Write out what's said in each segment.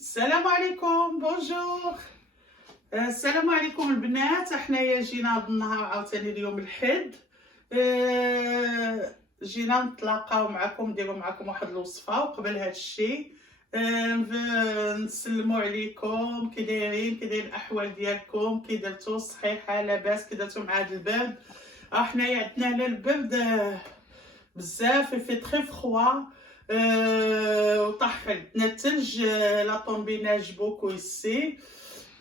السلام عليكم بونجور. السلام عليكم البنات. حنايا جينا هذا النهار عاوتاني اليوم الحد. جينا نتلاقاو معكم نديرو معكم واحد الوصفه. وقبل هذا الشيء نسلموا عليكم. كي دايرين الاحوال ديالكم؟ كي درتو؟ صحيحه؟ لاباس؟ كي درتو مع هذا البرد؟ حنايا عندنا هنا البرد بزاف، في تري فروا. وطاح عندنا الثلج. لا طومبيناج بوكو يسي.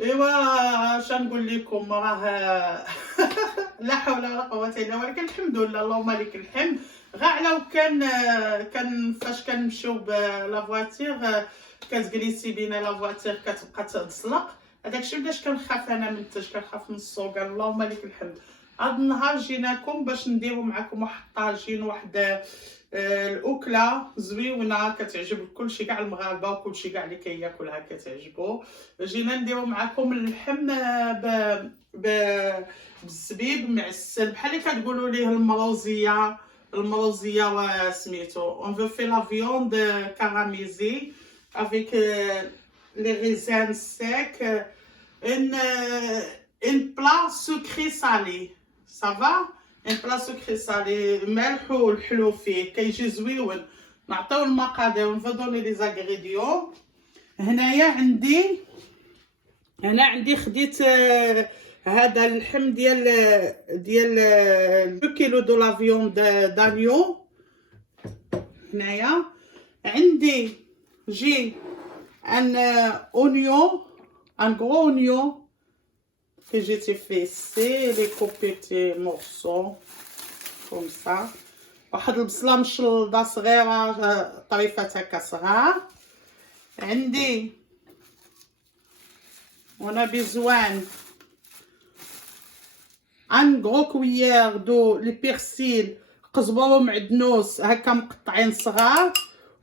ايوا اش نقول لكم، راه لا حول ولا قوه الا بالله، ولكن الحمد لله اللهم لك الحمد. غير لو كان فاش كنمشيو بلا فواتير كتجلسي بينا لا فواتير كتبقى تزلق. هذاك الشيء علاش كنخاف انا من الثلج، كنخاف من الصوكان. اللهم لك الحمد. هذا النهار جيناكم باش نديرو معكم واحد الطاجين، واحد الاكله زويونه كتعجب كلشي، كاع المغاربه وكلشي كاع اللي كياكلها كتعجبو. جينا نديرو معكم اللحم بالزبيب معسل، بحال اللي كتقولوا ليه المروزيه وسميتو. اون فو في لا فيوند كاراميزي افيك لي ريزان سيك ان بلا سكري سالي. صافا ان بلا سكري سالي، ملح والحلو فيه كيجي زويون. نعطيو المقادير ونفضوني لي زانغريديون. هنايا عندي خديت هذا اللحم ديال 2 كيلو دو لا فيوند دانيو. هنايا عندي جي ان اونيون، ان غرو اونيون que j'ai effacé, les coupés petits morceaux comme ça. واحد البصله مشلضه صغيره طريفه هكا صغار. عندي وانا بيزوان ان غرو كويير دو لي بيرسيل قزبره ومعدنوس هكا مقطعين صغار.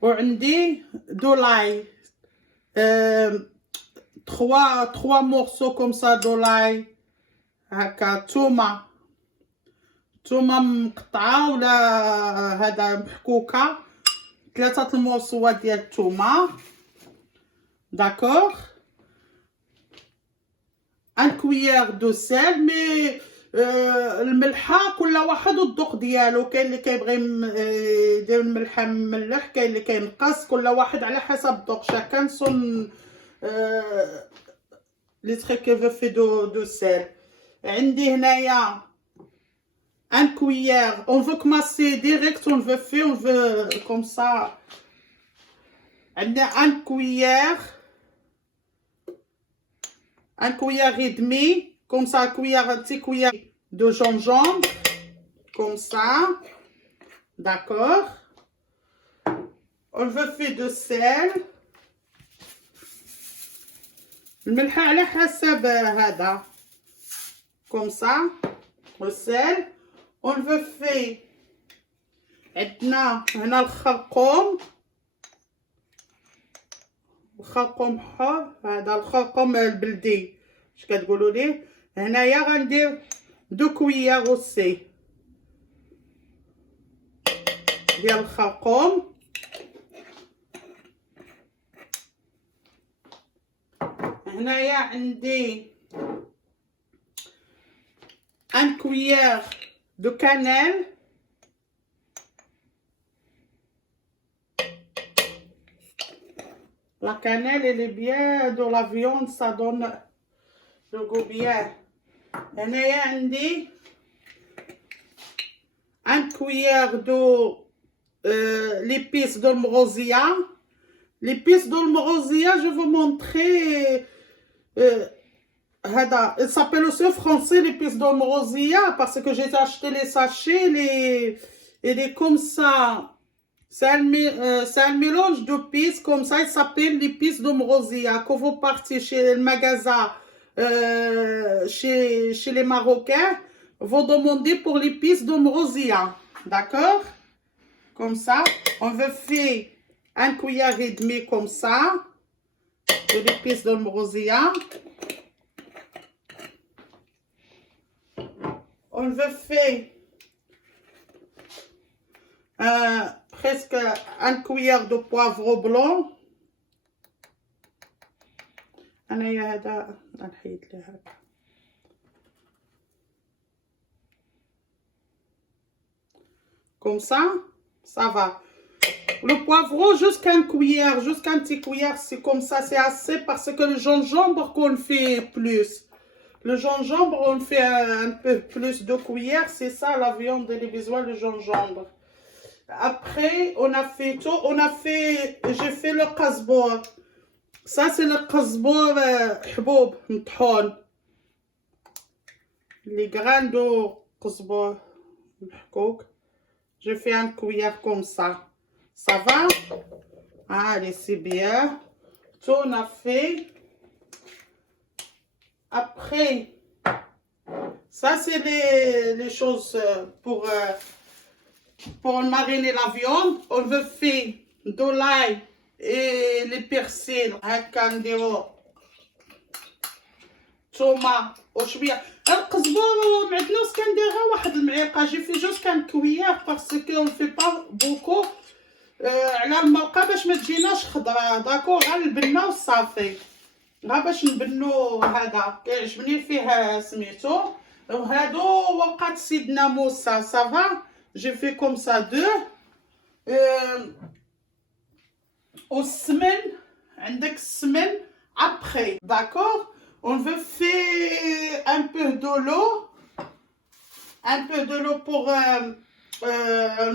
وعندي دو لاي 3 morceaux comme ça de l'ail هكا. تومه مقطعه ولا هذا محكوكه، 3 المورصوات ديال التومه. داكوغ. ان كويير دو سيل. مي الملحه كل واحد والذوق ديالو، كاين اللي كيبغي يدير الملحه مملح، كاين اللي كينقص، كل واحد على حسب الذوق. شاكان صون لي تريك كو في دو سيل. عندي هنايا ان كويير. اون فو كماسي ديريكت، اون فو في، اون فو كوم سا. عندنا ان كويير et demi comme ça, un petit cuillère de gingembre comme ça. D'accord. On veut faire de sel. الملح على حسب هذا comme ça. le sel. On veut faire عندنا هنا الخرقوم حار. هذا الخرقوم البلدي اش كتقولوا ليه. هنايا غندير 2 كويير اوسي ديال الخرقوم. هنايا عندي ان كويير دو كانيل. La cannelle, elle est bien dans la viande, ça donne le goût bien. هنايا عندي un cuillère de l'épice d'olmorosia. L'épice d'olmorosia, je vais vous montrer. Il s'appelle aussi en français l'épice d'olmorosia parce que j'ai acheté les sachets. Il est comme ça. C'est un mélange d'épices comme ça. Il s'appelle l'épice d'olmorosia. Quand vous partez chez le magasin, chez les Marocains, vous demandez pour l'épice d'olmorosia. D'accord? Comme ça. On veut faire un cuillère et demi comme ça de l'épice d'olmorosia. On veut faire presque une cuillère de poivre blanc. أنايا هذا نحيد ليه هكا. Comme ça va. Le poivron, jusqu'à une cuillère, jusqu'à un petit cuillère, c'est comme ça, c'est assez parce que le gingembre qu'on fait plus. Le gingembre, on fait un peu plus de cuillères, c'est ça la viande, elle a besoin de gingembre. Après, on a fait tout, j'ai fait le kasbor. Ça, c'est le kasbor حبوب مطحون. Les grains de kasbor محكوك. Je fais une cuillère comme ça. Ça va? Allez, c'est bien. Tout on a fait. Après, ça c'est les choses pour mariner la viande. On veut faire de l'ail et les persils. هكا نديرو تومه وشويه. القزبر ما عندناش كنديرها واحد المعلقه. جي في جوج كان كويير باسكو اون في با بوكو على المرقه باش ما تجيناش خضره. داكور غير البنه وصافي. غير باش نبنو هذا كيعجبني فيه سميتو. وهادو وقت سيدنا موسى صافا. جي في كوم سا دو. والسمن عندك السمن ابخي. داكور. On veut faire un peu de l'eau pour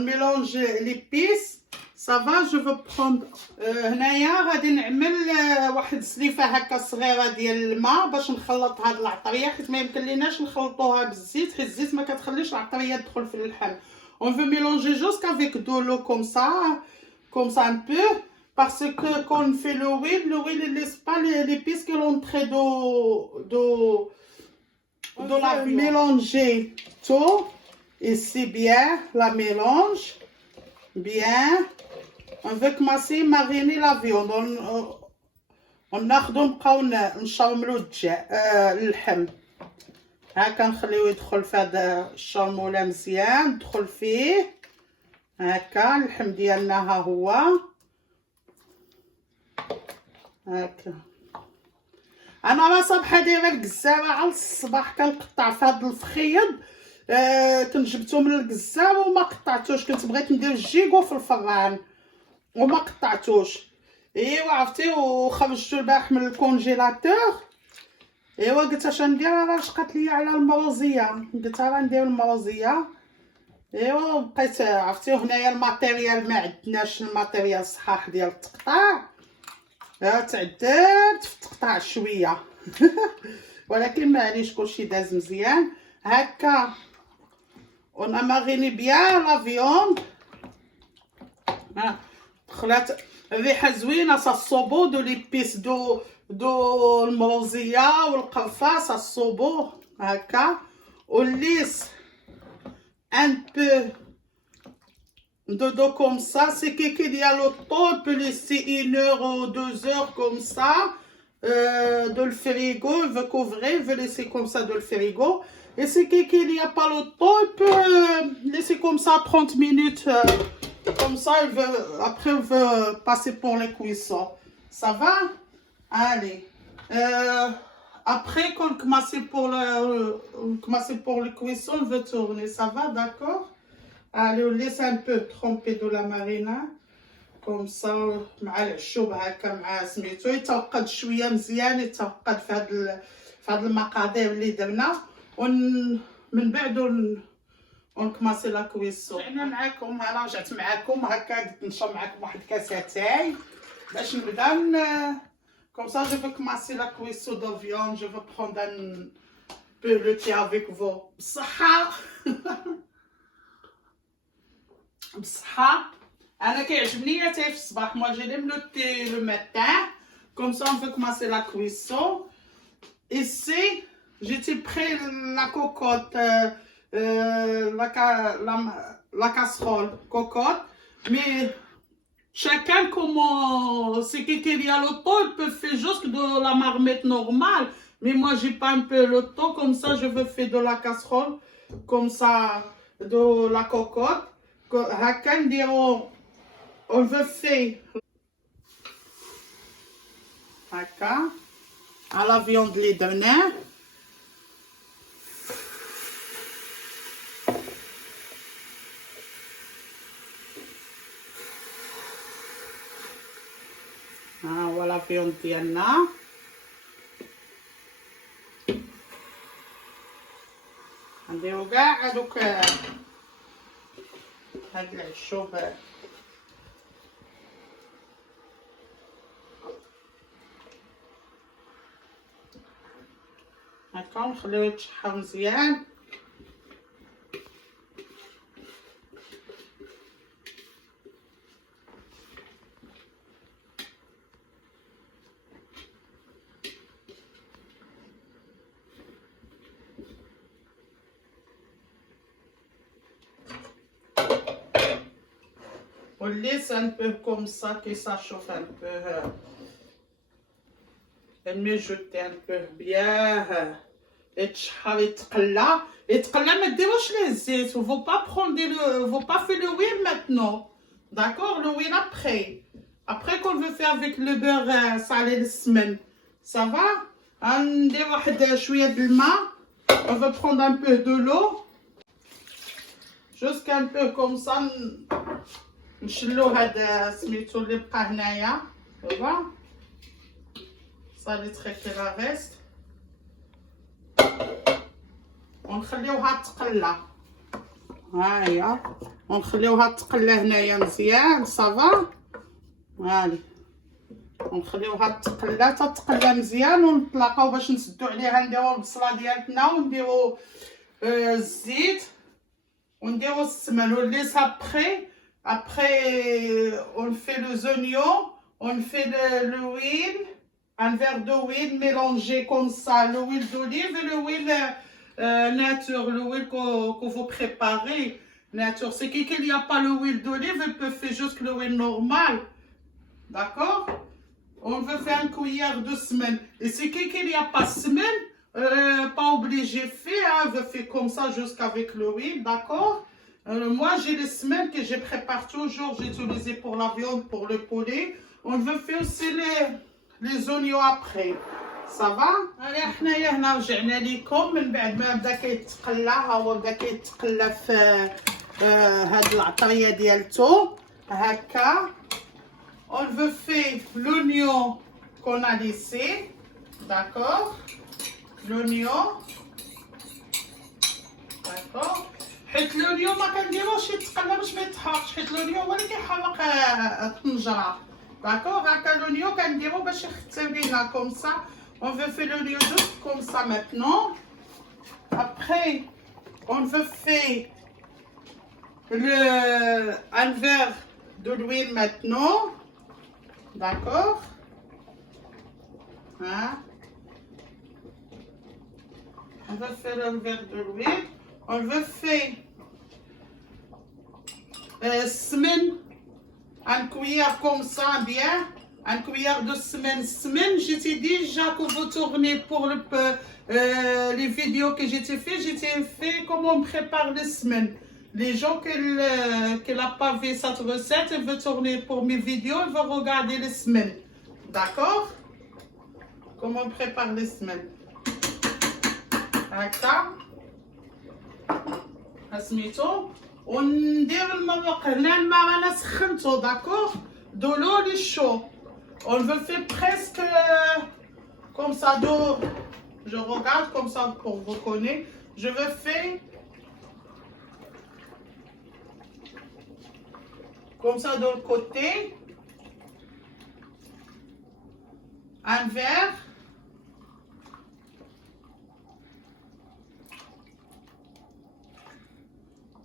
mélanger l'épice. Ça va, je veux prendre هنايا غادي نعمل واحد السليفه هكا صغيره ديال الماء باش نخلط هاد العطريه حيت ما يمكن ليناش نخلطوها بالزيت حيت الزيت ما كتخليش العطريه تدخل في اللحم. On veut mélanger juste avec de l'eau comme ça un peu. Parce que quand on fait l'huile ne laisse pas l'épice que l'entrée de la mélanger tout. Et c'est bien, la mélange. Bien. On veut commencer à mariner la viande. On نبقاو نشرملو اللحم. هاكا نخليوه يدخل في هذا الشرموله مزيان. ندخل فيه. هاكا اللحم ديالنا ها هو. هاكا انا راه صبحه دايره الكزاره على الصباح كنقطع في هذا الفخيض. كنت جبتو من الكزار وما قطعتوش. كنت بغيت ندير الجيكو في الفران وما قطعتوش. ايوا عرفتي وخرجتو البارح من الكونجيلاتور. ايوا قلت اش ندير. راه شقات ليا على المروزيه. قلت راه ندير المروزيه. ايوا بقيت عرفتي هنايا الماتيريال ما عندناش الماتيريال صحاح ديال التقطاع. تعدلت في التقطاع شويه ولكن معليش كلشي داز مزيان. هكا on a mariné bien la viande. دخلت الريحه زوينه. سا الصوبو دو ليبيس دو المروزيه والقرفه. سا الصوبو هكا وليس un peu de dos comme ça. C'est qu'il y a le temps, on peut laisser 1 heure ou 2 heures comme ça dans le frigo. Il veut couvrir, il veut laisser comme ça dans le frigo. Et c'est qu'il n'y a pas le temps, il peut laisser comme ça 30 minutes. Comme ça, après il veut passer pour les cuissons. Ça va? Allez. Après, quand on commence pour les cuissons, on veut tourner. Ça va, d'accord? Allez, on laisse un peu tremper de la marina. Comme ça, مع العشوب هكا مع سميتو يتوقد شويه مزيان. يتوقد في هاد المقادير اللي درنا. من بعد ونكماسي لا كويسون. رجعنا معاكم. انا رجعت معاكم هكا. قلت نشرب معاكم واحد كاس اتاي باش نبدا. Comme ça, je veux commencer la cuisson de viande. Je veux prendre un peu le thé avec vous. بصحة. بصحة. أنا كيعجبني اتاي في الصباح. moi j'aime le thé le matin. Comme ça, on veut commencer la cuisson. Ici, j'ai pris la cocotte, la casserole cocotte. Mais chacun comment c'est qu'il y a le temps, il peut faire juste de la marmite normale. Mais moi, j'ai pas un peu le temps. Comme ça, je veux faire de la casserole. Comme ça, de la cocotte. هكا نديرو. On veut faire هكا. à la viande اللي درناه. ها هو لا فيوند ديالنا. نديرو كاع هادوك هاد العشوب هاكا ونخليوه يتشحر مزيان. On laisse un peu comme ça, que ça chauffe un peu. الميجوتي un peu bien. يتشحر يتقلى ما ديروش ليه الزيت. Faut pas prendre faut pas faire le huile maintenant. D'accord, le huile après. Après qu'on veut faire avec le beurre salé de semaine. Ça va? ندير واحد شوية د الماء. On va prendre un peu de l'eau. Jusqu'un peu comme ça. نشلو هاد سميتو اللي بقى هنايا. فوالا صافي تريكي لا ريست ونخليوها تقلى. ها هي ونخليوها تقلى هنايا مزيان. صافا هاني ونخليوها تقلى تتقلى مزيان ونطلقاو باش نسدو عليها. نديرو البصله ديالتنا ونديرو الزيت ونديرو السمن ونليسها بخي. Après, on fait les oignons, on fait l'huile, un verre d'huile mélangé comme ça, l'huile d'olive et l'huile nature, l'huile que vous préparez nature. C'est qu'il n'y a pas l'huile d'olive, elle peut faire juste l'huile normale, d'accord? On veut faire une cuillère de semaine. Et c'est qu'il n'y a pas semaine, pas obligé de faire, hein, on veut faire comme ça jusqu'avec l'huile, d'accord? Moi, j'ai les semaines que je prépare toujours, j'utilise pour la viande, pour le poulet. On veut faire aussi les oignons après. Ça va? Allez, حنايا هنا رجعنا لكم من بعد ما بدا كيتقلى. ها هو بدا كيتقلى في هاد العطريه ديالتو هكا. On veut faire l'oignon qu'on a laissé. D'accord? L'oignon. D'accord? حيت لونيو ما كنديروش يتقلى باش ما يتحرقش، حيت لونيو هو اللي كيحرق الطنجره. داكوغ هكا لونيو كنديرو باش يختار لينا كوم سا. On veut faire l'oignon juste comme ça maintenant. Après, on veut faire un verre de l'huile maintenant. D'accord? Hein? On veut faire un verre de l'huile. On veut faire semaine, une cuillère comme ça bien, une cuillère de semaine. J'ai déjà que vous tournez pour les vidéos que j'ai fait comment on prépare les semaines. Les gens qui n'ont pas vu cette recette, ils veulent tourner pour mes vidéos, ils vont regarder les semaines. D'accord? Comment on prépare les semaines. D'accord? سميتو وندير المرق هنا. الماء انا سخنتو. داكوغ دو لو لي شو. On veut faire presque comme ça d'eau. Je regarde comme ça pour vous connaître. Je veux faire comme ça de l'autre côté. Un verre.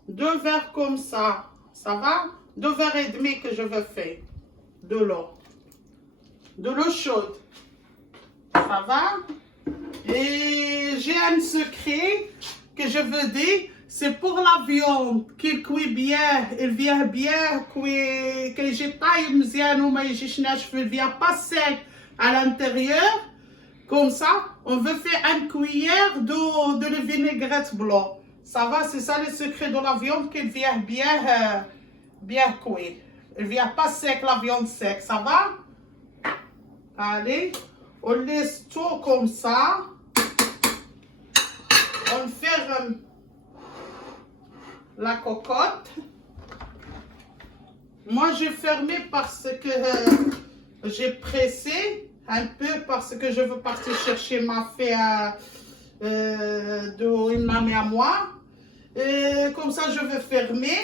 Deux verres comme ça, ça va? 2 verres et demi que je veux faire de l'eau chaude, ça va? Et j'ai un secret que je veux dire, c'est pour la viande qui cuit bien, elle vient bien cuit, que j'ai taille مزيان وما يجيش ناشف, elle vient pas sec à l'intérieur, comme ça, on veut faire une cuillère de la vinaigrette blanc. Ça va, c'est ça le secret de la viande, qu'elle vient bien cuite. Elle vient pas sec, la viande sec, ça va? Allez, On laisse tout comme ça. On ferme la cocotte. Moi, j'ai fermé parce que j'ai pressé un peu parce que je veux partir chercher ma fille d'une mamie à moi. Et comme ça, je vais fermer.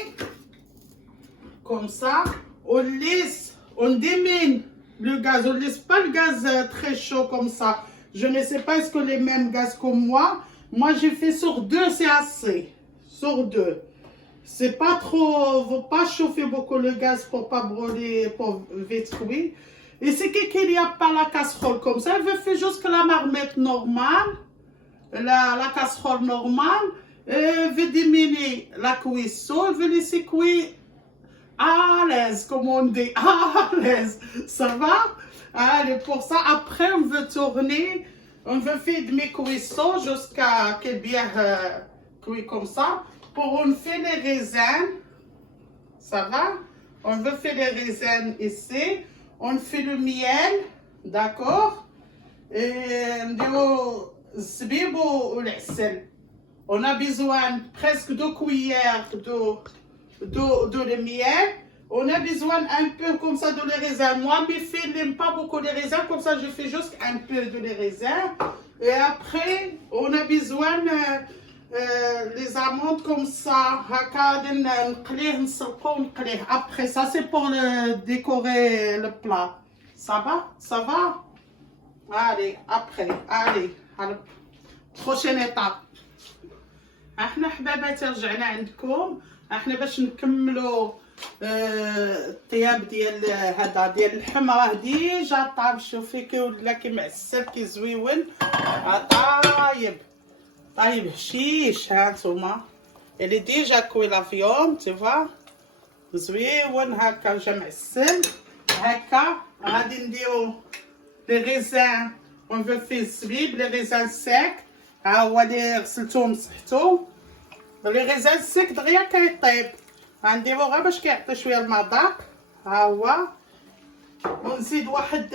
Comme ça, on laisse, on démine le gaz. On ne laisse pas le gaz très chaud comme ça. Je ne sais pas est-ce que les mêmes gaz comme moi. Moi, j'ai fait sur 2, c'est assez. Sur 2. C'est pas trop, faut pas chauffer beaucoup le gaz pour pas brûler, pour vite cuire. Et c'est qu'il n'y a pas la casserole comme ça. Elle veut faire juste la marmite normale, la casserole normale. Elle veut diminuer la cuisson, elle veut laisser cuire à l'aise, comme on dit, à l'aise. Ça va? Allez, pour ça, après, on veut tourner, on veut faire demi-cuisson jusqu'à qu'elle bien cuire comme ça. Pour on fait les raisins, ça va? On veut faire les raisins ici. On fait le miel, d'accord? Et on a besoin presque 2 cuillères de miel. On a besoin un peu comme ça de les raisins. Moi, mes filles n'aiment pas beaucoup les raisins, comme ça je fais juste un peu de les raisins. Et après, on a besoin les amandes comme ça. Après, ça c'est pour décorer le plat. Ça va? Ça va? Allez, après, allez, à la prochaine étape. احنا حبابات رجعنا عندكم. احنا باش نكملوا الطياب ديال هذا ديال اللحم راه ديجا طاب. شوفي كي ولا كي معسل كي زويون. طايب هشيش. ها نتوما اللي ديجا كوي لا فيوم تي فوا زويون هكا جا معسل هكا. غادي نديرو لي ريزان اون فو في الزبيب لي ريزان سيك. ها هو اللي غسلتو ومسحتو. لي ريزان سيك دغيا كيطيب. غنديرو غير باش كيعطي شويه المذاق. ها هو. ونزيد واحد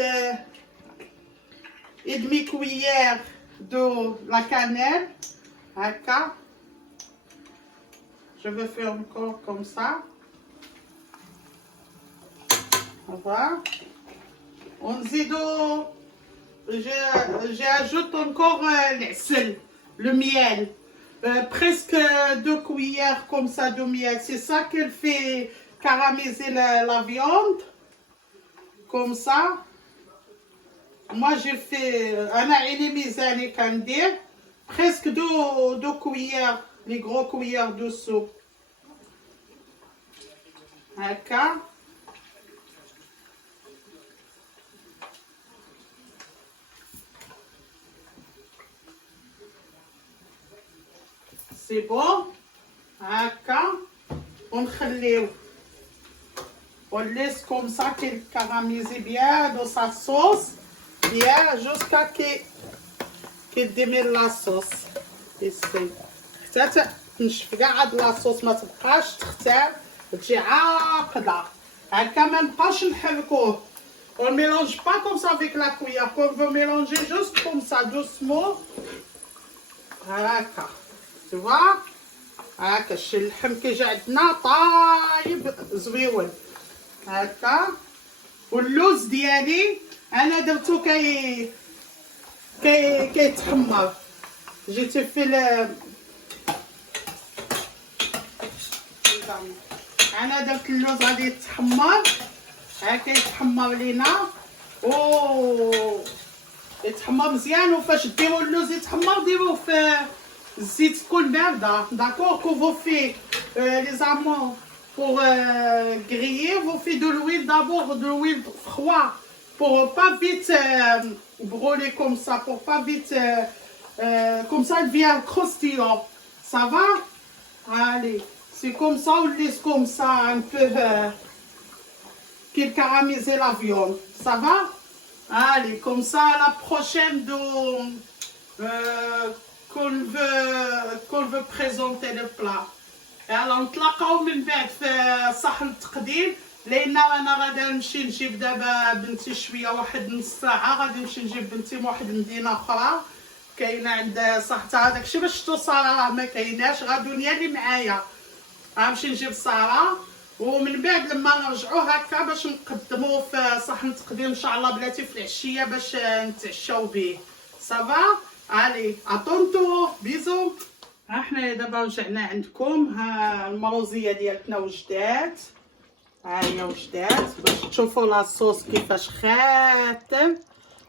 دمي كويير دو لا كانيل هكا. Je vais faire encore comme ça. Voilà. On زيدو j'ajoute encore le miel. Presque 2 cuillères comme ça de miel. C'est ça qui fait caraméliser la viande. Comme ça. Moi j'ai fait presque 2 cuillères, les gros cuillères de soupe. D'accord. C'est bon. هكا ونخليو. On laisse comme ça qu'il caramérise bien dans sa sauce. Bien jusqu'à qu'il démêle la sauce. Ici. حتى تنشف كاع هاد لاصوص ما تبقاش تختار تجي عاقده. هكا ما نبقاش نحركوه. On ne mélange pas comme ça avec la cuillère. On veut mélanger juste comme ça, doucement. هكا. Tu vois? هكا الشي اللحم كيجي عندنا طايب زويون. هكا. واللوز ديالي انا درتو كيتحمر. جيت في انا درت اللوز غادي يتحمر. هكا يتحمر لينا يتحمر مزيان. وفاش ديروا اللوز يتحمر ديروه في الزيت تكون بارده. داكور. كو فو في لي زامون pour griller, vous faites de l'huile d'abord, de l'huile froide pour pas vite brûler comme ça, pour pas vite comme ça il devient croustillant. Ça va? Allez, c'est comme ça, on laisse comme ça un peu qu'il caramérise la viande. Ça va? Allez, comme ça la prochaine qu'on veut présenter le plat. يلا نتلاقاو من بعد في صحن التقديم. لان انا غادي نمشي نجيب دابا بنتي شويه واحد نص ساعه، غادي نمشي نجيب بنتي من واحد المدينه اخرى كاينه عند صاحبتها. داكشي باش شفتو ساره راه ما كايناش، غادونيا اللي معايا غنمشي نجيب ساره، ومن بعد لما نرجعوا هكا باش نقدموا في صحن تقديم ان شاء الله بلاتي في العشيه باش نتعشاو به. صافا علي اطونتو بيزو. ها حنايا دابا رجعنا عندكم، ها المروزيه ديالتنا وجدات، ها هي وجدات باش تشوفوا لاصوص كيفاش خاتم.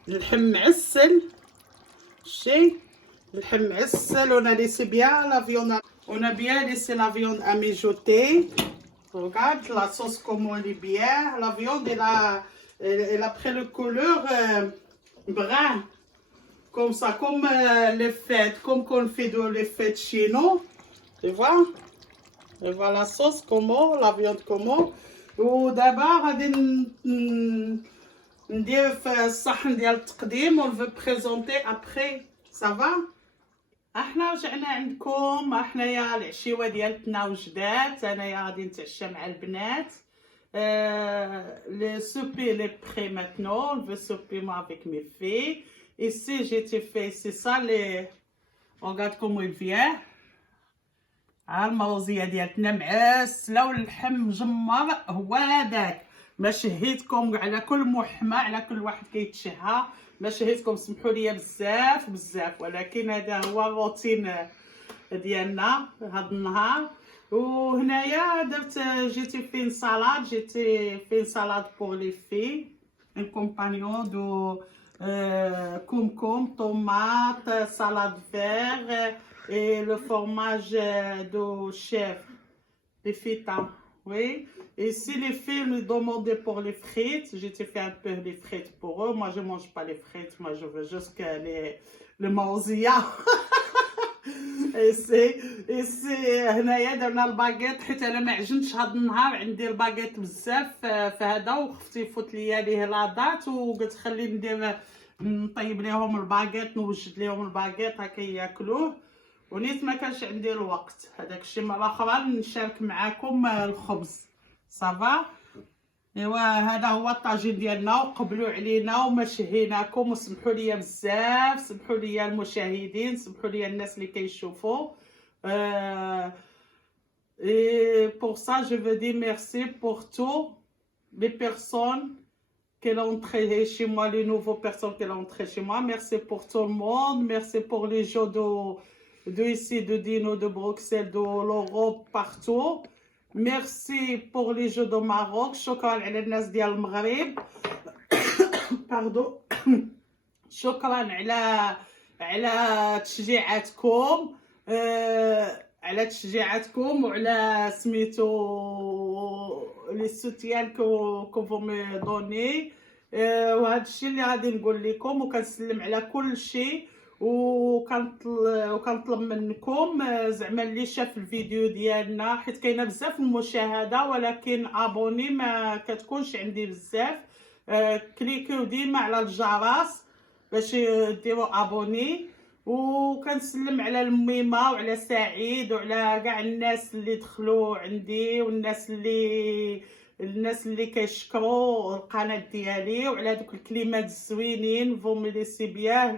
اللحم معسل، شي اللحم معسل. on a laissé bien la viande, on a bien laissé la viande à mijoter. Regarde la sauce comment elle est bien, la viande elle a pris le couleur brun comme ça, comme les fêtes, comme qu'on fait dans les fêtes chez nous, tu vois. Et voilà la sauce comment, la viande comment. ودابا غادي ندير في الصحن ديال التقديم و نفو بريزونتي ابري. صافا احنا رجعنا عندكم، حنايا العشيوه ديالتنا وجدات، انايا غادي نتعشى مع البنات. Le souper il est prêt maintenant, je vais souper moi avec mes filles. Ici j'ai fait, c'est ça les, regarde comment il vient. ها المروزيه ديالتنا معسله واللحم مجمر هو هذاك. ما شهيتكم على كل محمى، على كل واحد كيتشهى، ما شهيتكم سمحوا لي بزاف بزاف، ولكن هذا هو الروتين ديالنا هذا النهار. وهنايا درت جيتي فين سالاد، جيتي فين سالاد بور لي في ان كومبانيون دو كومكوم طوماط سالاد فير et le fromage de chèvre, les feta, oui. Et si les filles me demandaient pour les frites, j'ai fait un peu les frites pour eux. Moi, je mange pas les frites, moi je veux juste que les marzia. et c'est هنايا درنا الباغيت، حيت انا ما عجنتش هذا النهار، عندي الباغيت بزاف في هذا، وختي فوت ليا ليه لاطات وقلت خلي ندير نطيب ليهم الباغيت، نوجد ليهم الباغيت هكا ياكلوه، ونيت ما كانش عندي الوقت. هذاك الشيء مره اخرى نشارك معكم الخبز. صافا ايوا هذا هو الطاجين ديالنا، وقبلوا علينا وما شهيناكم، وسمحوا لي بزاف، سمحوا لي المشاهدين، سمحوا لي الناس اللي كيشوفوا. Et pour ça je veux dire merci pour tous les personnes qui sont entrées chez moi, les nouvelles personnes qui sont entrées chez moi. Merci pour tout le monde, merci pour les gens de ici, de Dino, de Bruxelles, de l'Europe, partout. Merci pour les jeux de Maroc. شكرا على الناس ديال المغرب. باردو. شكرا على تشجيعاتكم، على تشجيعاتكم وعلى سميتو لي سوتيان كو فو مي دوني. وهذا الشيء اللي غادي نقول لكم، وكنسلم على كل شيء، وكنطلب منكم زعما اللي شاف الفيديو ديالنا، حيت كاينه بزاف المشاهده ولكن ابوني ما كتكونش عندي بزاف، كليكيو ديما على الجرس باش ديروا ابوني. وكنسلم على الميمه وعلى سعيد وعلى كاع الناس اللي دخلوا عندي، والناس اللي كيشكروا القناه ديالي، وعلى دوك الكلمات الزوينين فومي لي سي بيان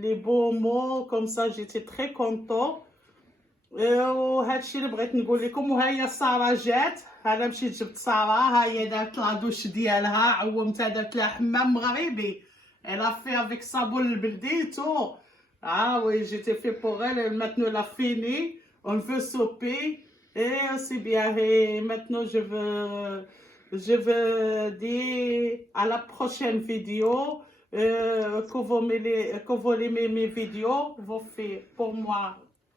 لي بو مو كوم سا جيتي تري كونطون. وهادشي اللي بغيت نقول لكم. وها هي ساره جات، انا مشيت جبت ساره، ها هي دارت لادوش ديالها، عومتها درت لها حمام مغربي، elle a fait avec sabon البلدي et tout. Ah oui, j'étais fait pour elle, maintenant elle a fini, on veut souper et aussi bien. Et maintenant je veux dire à la prochaine vidéo, que vous aimez mes vidéos, vous faites pour moi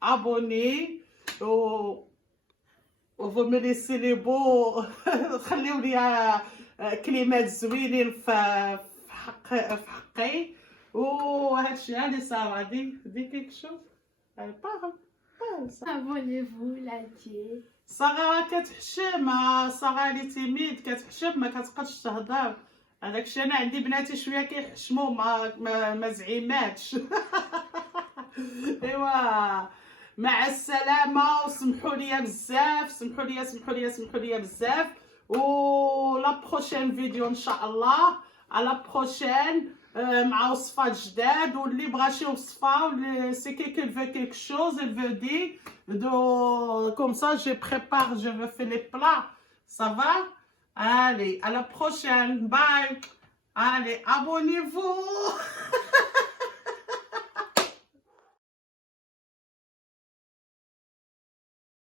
abonner, vous me laissez les beaux خليوا لي كلمات زوينين في حقي. وهادشي هادي ساره دي كيك شوف بارل Abonnez-vous, likez. ساره كتحشم، ساره لي تيميد كتحشم ما كتبقاش تهضر. هذاك الشيء انا عندي بناتي شويه كيحشموا ما زعيماتش. ايوا مع السلامه، وسمحوا لي بزاف، سمحوا لي بزاف، و لا بروشين فيديو ان شاء الله. على بروشين مع وصفات جداد. واللي بغى شي وصفه واللي سي كيكل فو كيك شوز il veut dire comme ça je prépare, je veux faire les plats, ça va. Allez, à la prochaine, bye. Allez, abonnez-vous.